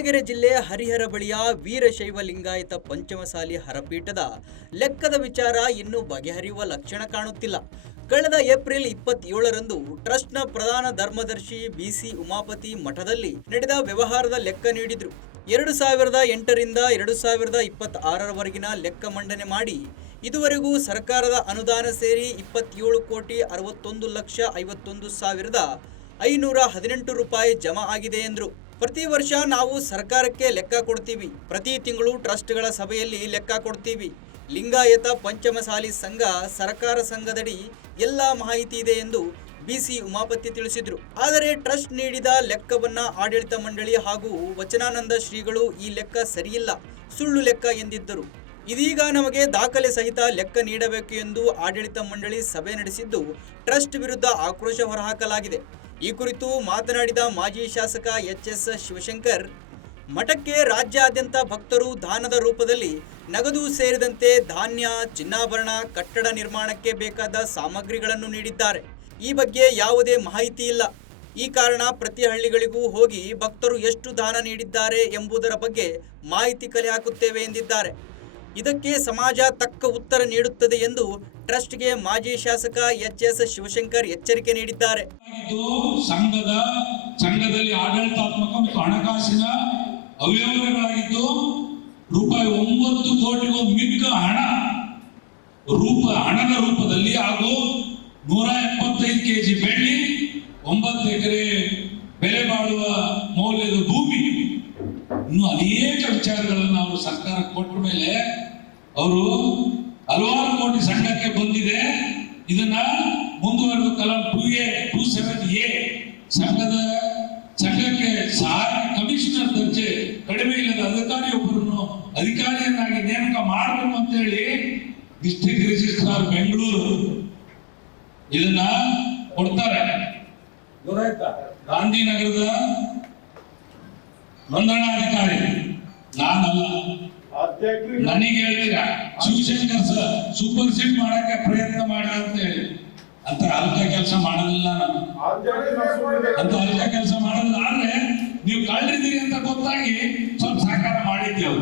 ದಾವಣಗೆರೆ ಜಿಲ್ಲೆ ಹರಿಹರ ಬಳಿಯ ವೀರಶೈವ ಲಿಂಗಾಯತ ಪಂಚಮಸಾಲಿ ಹರಪೀಠದ ಲೆಕ್ಕದ ವಿಚಾರ ಇನ್ನೂ ಬಗೆಹರಿಯುವ ಲಕ್ಷಣ ಕಾಣುತ್ತಿಲ್ಲ. ಕಳೆದ ಏಪ್ರಿಲ್ 27ರಂದು ಟ್ರಸ್ಟ್ನ ಪ್ರಧಾನ ಧರ್ಮದರ್ಶಿ ಬಿಸಿ ಉಮಾಪತಿ ಮಠದಲ್ಲಿ ನಡೆದ ವ್ಯವಹಾರದ ಲೆಕ್ಕ ನೀಡಿದ್ರು. 2008ರಿಂದ 2026ರವರೆಗಿನ ಲೆಕ್ಕ ಮಂಡನೆ ಮಾಡಿ ಇದುವರೆಗೂ ಸರ್ಕಾರದ ಅನುದಾನ ಸೇರಿ 27,51,51,518 ರೂಪಾಯಿ ಜಮಾ ಆಗಿದೆ ಎಂದರು. ಪ್ರತಿ ವರ್ಷ ನಾವು ಸರ್ಕಾರಕ್ಕೆ ಲೆಕ್ಕ ಕೊಡ್ತೀವಿ. ಪ್ರತಿ ತಿಂಗಳು ಟ್ರಸ್ಟ್ಗಳ ಸಭೆಯಲ್ಲಿ ಲೆಕ್ಕ ಕೊಡ್ತೀವಿ. ಲಿಂಗಾಯತ ಪಂಚಮಸಾಲಿ ಸಂಘ ಸರ್ಕಾರ ಸಂಘದಡಿ ಎಲ್ಲ ಮಾಹಿತಿ ಇದೆ ಎಂದು ಬಿಸಿ ಉಮಾಪತಿ ತಿಳಿಸಿದರು. ಆದರೆ ಟ್ರಸ್ಟ್ ನೀಡಿದ ಲೆಕ್ಕವನ್ನ ಆಡಳಿತ ಮಂಡಳಿ ಹಾಗೂ ವಚನಾನಂದ ಶ್ರೀಗಳು ಈ ಲೆಕ್ಕ ಸರಿಯಿಲ್ಲ, ಸುಳ್ಳು ಲೆಕ್ಕ ಎಂದಿದ್ದರು. ಇದೀಗ ನಮಗೆ ದಾಖಲೆ ಸಹಿತ ಲೆಕ್ಕ ನೀಡಬೇಕು ಎಂದು ಆಡಳಿತ ಮಂಡಳಿ ಸಭೆ ನಡೆಸಿದ್ದು ಟ್ರಸ್ಟ್ ವಿರುದ್ಧ ಆಕ್ರೋಶ ಹೊರಹಾಕಲಾಗಿದೆ. ಈ ಕುರಿತು ಮಾತನಾಡಿದ ಮಾಜಿ ಶಾಸಕ ಎಚ್.ಎಸ್. ಶಿವಶಂಕರ್, ಮಠಕ್ಕೆ ರಾಜ್ಯಾದ್ಯಂತ ಭಕ್ತರು ದಾನದ ರೂಪದಲ್ಲಿ ನಗದು ಸೇರಿದಂತೆ ಧಾನ್ಯ, ಚಿನ್ನಾಭರಣ, ಕಟ್ಟಡ ನಿರ್ಮಾಣಕ್ಕೆ ಬೇಕಾದ ಸಾಮಗ್ರಿಗಳನ್ನು ನೀಡಿದ್ದಾರೆ. ಈ ಬಗ್ಗೆ ಯಾವುದೇ ಮಾಹಿತಿ ಇಲ್ಲ. ಈ ಕಾರಣ ಪ್ರತಿ ಹಳ್ಳಿಗಳಿಗೂ ಹೋಗಿ ಭಕ್ತರು ಎಷ್ಟು ದಾನ ನೀಡಿದ್ದಾರೆ ಎಂಬುದರ ಬಗ್ಗೆ ಮಾಹಿತಿ ಕಲೆ ಹಾಕುತ್ತೇವೆ ಎಂದಿದ್ದಾರೆ. ಇದಕ್ಕೆ ಸಮಾಜ ತಕ್ಕ ಉತ್ತರ ನೀಡುತ್ತದೆ ಎಂದು ಟ್ರಸ್ಟ್ಗೆ ಮಾಜಿ ಶಾಸಕ ಎಚ್.ಎಸ್. ಶಿವಶಂಕರ್ ಎಚ್ಚರಿಕೆ ನೀಡಿದ್ದಾರೆ. ಸಂಘದಲ್ಲಿ ಆಡಳಿತಾತ್ಮಕ ಮತ್ತು ಹಣಕಾಸಿನ ಅವ್ಯವಹಾರಗಳಾಗಿದ್ದು ರೂಪಾಯಿ 9 ಕೋಟಿಗೂ ಮಿಕ್ಕ ಹಣದ ರೂಪದಲ್ಲಿ ಹಾಗೂ 175 ಕೆಜಿ ಬೆಳ್ಳಿ, 9 ಎಕರೆ ಬೆಲೆ ಬಾಳುವ ಮೌಲ್ಯದ ಭೂಮಿ, ಇನ್ನು ಅನೇಕ ವಿಚಾರಗಳನ್ನು ಅವರು ಸರ್ಕಾರಕ್ಕೆ ಕೊಟ್ಟ ಮೇಲೆ ಅವರು ಹಲವಾರು ಕೋಟಿ ಸಂಘಕ್ಕೆ ಬಂದಿದೆ. ಇದನ್ನ ಮುಂದುವರೆದು ಕಲಂ 2A ಸಂಘಕ್ಕೆ ಸಹಾಯಕ ಕಮಿಷನರ್ ದರ್ಜೆ ಕಡಿಮೆ ಇಲ್ಲದ ಅಧಿಕಾರಿಯೊಬ್ಬರನ್ನು ಅಧಿಕಾರಿಯನ್ನಾಗಿ ನೇಮಕ ಮಾಡಬೇಕು ಅಂತ ಹೇಳಿ ಡಿಸ್ಟ್ರಿಕ್ಟ್ ರಿಜಿಸ್ಟ್ರಾರ್ ಬೆಂಗಳೂರು ಇದನ್ನ ಕೊಡ್ತಾರೆ. ಗಾಂಧಿನಗರದ ನೋಂದಣಾಧಿಕಾರಿ ನಾನಲ್ಲ, ನನಗೆ ಹೇಳ್ತೀರಾ ಶಿವಶಂಕರ್ ಸರ್ ಸೂಪರ್ಸೀಡ್ ಮಾಡಕ್ಕೆ ಪ್ರಯತ್ನ ಮಾಡ ಅಂತ ಹೇಳಿ. ಅಂತ ಅಲ್ಕ ಕೆಲಸ ಮಾಡೋದಿಲ್ಲ ನಾನು, ಅಂತ ಅಲ್ಕ ಕೆಲಸ ಮಾಡೋದಿಲ್ಲ. ಆದ್ರೆ ನೀವು ಕಳ್ಳಿದ್ದೀರಿ ಅಂತ ಗೊತ್ತಾಗಿ ಸ್ವಲ್ಪ ಸಹಕಾರ ಮಾಡಿದ್ದೇವೆ,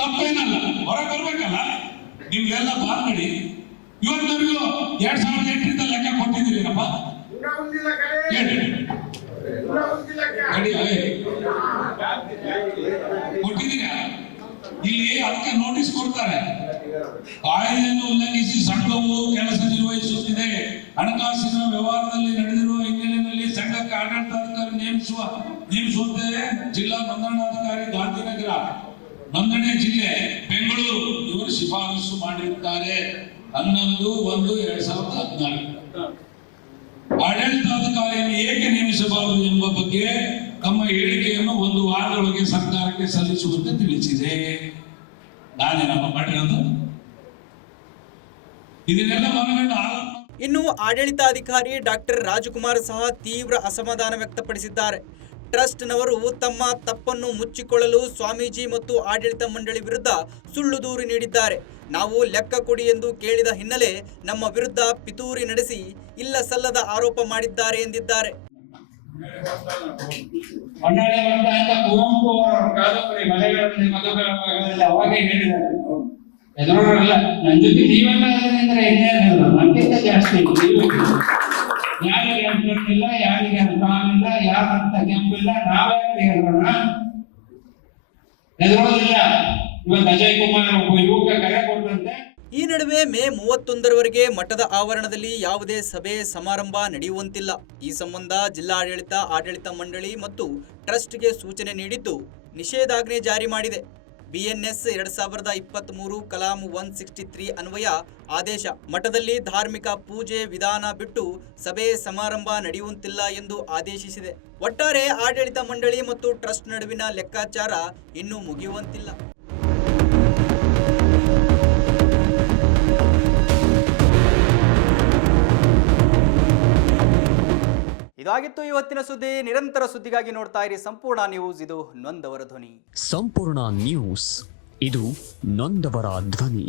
ತಪ್ಪೇನಲ್ಲ. ಹೊರಗೆ ಬರ್ಬೇಕಲ್ಲ, ನಿಮ್ಗೆಲ್ಲ ಬಾರ್ ಮಾಡಿ. ಇವತ್ತವರೆಗೂ 2008ರಿಂದ ಲೆಕ್ಕ ಕೊಟ್ಟಿದ್ದೀರೇನಪ್ಪ? ಕೊಟ್ಟಿದ್ದೀರಾ? ಇಲ್ಲಿ ಅದಕ್ಕೆ ನೋಟಿಸ್ ಕೊಡ್ತಾರೆ. ಕಾಯ್ದೆಯನ್ನು ಉಲ್ಲಂಘಿಸಿ ಸಂಘವು ಕೆಲಸ ನಿರ್ವಹಿಸುತ್ತಿದೆ. ಹಣಕಾಸಿನ ವ್ಯವಹಾರದಲ್ಲಿ ನಡೆದಿರುವ ಹಿನ್ನೆಲೆಯಲ್ಲಿ ಸಂಘಕ್ಕೆ ಆಡಳಿತಾಧಿಕಾರಿ ನೇಮಿಸುವಂತೆ ಜಿಲ್ಲಾ ನೋಂದಣಾಧಿಕಾರಿ ಗಾಂಧಿನಗರ, ನೋಂದಣಿ ಜಿಲ್ಲೆ ಬೆಂಗಳೂರು ಇವರು ಶಿಫಾರಸು ಮಾಡಿರುತ್ತಾರೆ 11/1/2014. ಆಡಳಿತಾಧಿಕಾರಿಯನ್ನು ಏಕೆ ನೇಮಿಸಬಾರದು ಎಂಬ ಬಗ್ಗೆ ತಮ್ಮ ಹೇಳಿಕೆಯನ್ನು 1 ವಾರದೊಳಗೆ ಸರ್ಕಾರಕ್ಕೆ ಸಲ್ಲಿಸುವಂತೆ ತಿಳಿಸಿದೆ. ನಾನೇನಪ್ಪ ಮಾಡಿರೋದು? ಇದನ್ನೆಲ್ಲ ಮನಗಂಡು ಇನ್ನು ಆಡಳಿತಾಧಿಕಾರಿ ಡಾಕ್ಟರ್ ರಾಜಕುಮಾರ್ ಸಹ ತೀವ್ರ ಅಸಮಾಧಾನ ವ್ಯಕ್ತಪಡಿಸಿದ್ದಾರೆ. ಟ್ರಸ್ಟ್ನವರು ತಮ್ಮ ತಪ್ಪನ್ನು ಮುಚ್ಚಿಕೊಳ್ಳಲು ಸ್ವಾಮೀಜಿ ಮತ್ತು ಆಡಳಿತ ಮಂಡಳಿ ವಿರುದ್ಧ ಸುಳ್ಳು ದೂರು ನೀಡಿದ್ದಾರೆ. ನಾವು ಲೆಕ್ಕ ಕೊಡಿ ಎಂದು ಕೇಳಿದ ಹಿನ್ನೆಲೆ ನಮ್ಮ ವಿರುದ್ಧ ಪಿತೂರಿ ನಡೆಸಿ ಇಲ್ಲ ಸಲ್ಲದ ಆರೋಪ ಮಾಡಿದ್ದಾರೆ ಎಂದಿದ್ದಾರೆ. ಎದುರಲ್ಲ ನನ್ನ ಜೊತೆ ನೀವೆಲ್ಲ ಅಂದ್ರೆ ಇನ್ನೇನಿಲ್ಲ, ನನ್ಗಿಂತ ಜಾಸ್ತಿ ಯಾರಿಗೆ ಇಲ್ಲ, ಯಾರಿಗೆ ಕಾಣಿಲ್ಲ, ಯಾರಂತ ಕೆಂಪಿಲ್ಲ, ನಾವ್ಯಾಕೆ ಹೇಳೋಣ? ಎದುರೋದಿಲ್ಲ. ಇವತ್ತು ಅಜಯ್ ಕುಮಾರ್ ಒಬ್ಬ ಯುವಕ ಕರೆ ಕೊಟ್ಟಂತೆ. ಈ ನಡುವೆ ಮೇ 31ರವರೆಗೆ ಮಠದ ಆವರಣದಲ್ಲಿ ಯಾವುದೇ ಸಭೆ ಸಮಾರಂಭ ನಡೆಯುವಂತಿಲ್ಲ. ಈ ಸಂಬಂಧ ಜಿಲ್ಲಾಡಳಿತ, ಆಡಳಿತ ಮಂಡಳಿ ಮತ್ತು ಟ್ರಸ್ಟ್ಗೆ ಸೂಚನೆ ನೀಡಿದ್ದು ನಿಷೇಧಾಜ್ಞೆ ಜಾರಿ ಮಾಡಿದೆ. BNS 2023 ಕಲಾಂ 163 ಅನ್ವಯ ಆದೇಶ. ಮಠದಲ್ಲಿ ಧಾರ್ಮಿಕ ಪೂಜೆ ವಿಧಾನ ಬಿಟ್ಟು ಸಭೆ ಸಮಾರಂಭ ನಡೆಯುವಂತಿಲ್ಲ ಎಂದು ಆದೇಶಿಸಿದೆ. ಒಟ್ಟಾರೆ ಆಡಳಿತ ಮಂಡಳಿ ಮತ್ತು ಟ್ರಸ್ಟ್ ನಡುವಿನ ಲೆಕ್ಕಾಚಾರ ಇನ್ನೂ ಮುಗಿಯುವಂತಿಲ್ಲ. ಇದಾಗಿತ್ತು ಇವತ್ತಿನ ಸುದ್ದಿ. ನಿರಂತರ ಸುದ್ದಿಗಾಗಿ ನೋಡ್ತಾ ಇರಿ ಸಂಪೂರ್ಣ ನ್ಯೂಸ್. ಇದು ನೊಂದವರ ಧ್ವನಿ. ಸಂಪೂರ್ಣ ನ್ಯೂಸ್, ಇದು ನೊಂದವರ ಧ್ವನಿ.